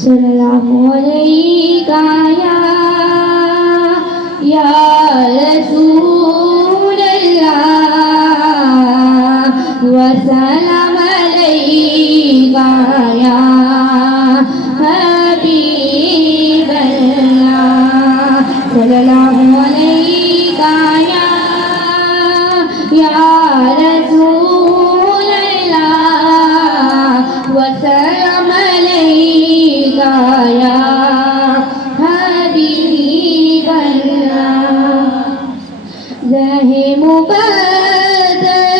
सल्लल्लाहु अलैका या रसूल अल्लाह व सलाम अलैका या हबीब अल्लाह सल्लल्लाहु अलैका या रसूल अल्लाह व सलाम अलैका या हबीब अल्लाह रहे मुबद्दल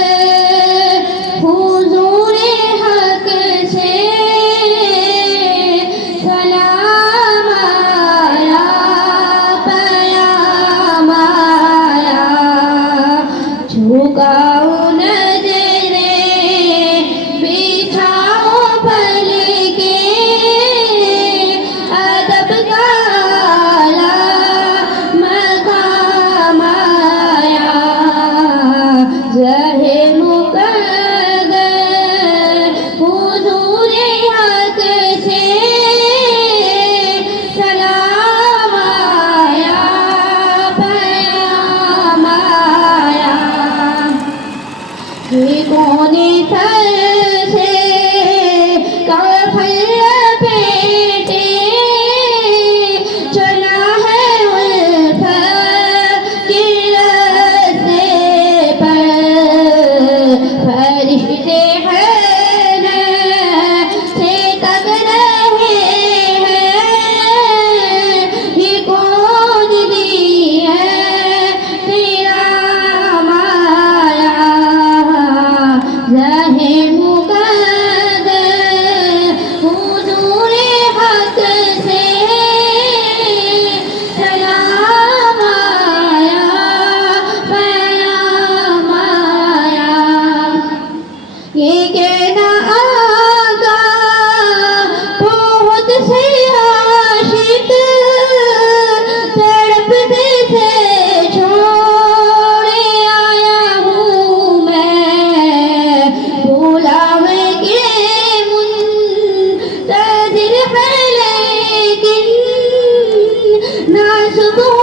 हुजूरे हक से सलाम आया पयाम आया झुकाओ नजरे बिछाओ पल के अदब काला मकाम आया ज़हे मुक़द्दर हुज़ूरे हक से सलाम आया पयाम आया कोने सर से काफ़िल लपेटे चला है उल्फत के रास्ते पर फरिश्ते हैं से तक रहे हैं ये कौन दी है तेरा माया रहे मुक़द्दर हुज़ूरे हक से सलाम आया पयाम आया ये कहना आका बहुत से आशिक तड़पते थे छोड़े आया हूँ मैं बुलावे के मुंतज़िर है लेकिन ना सुबह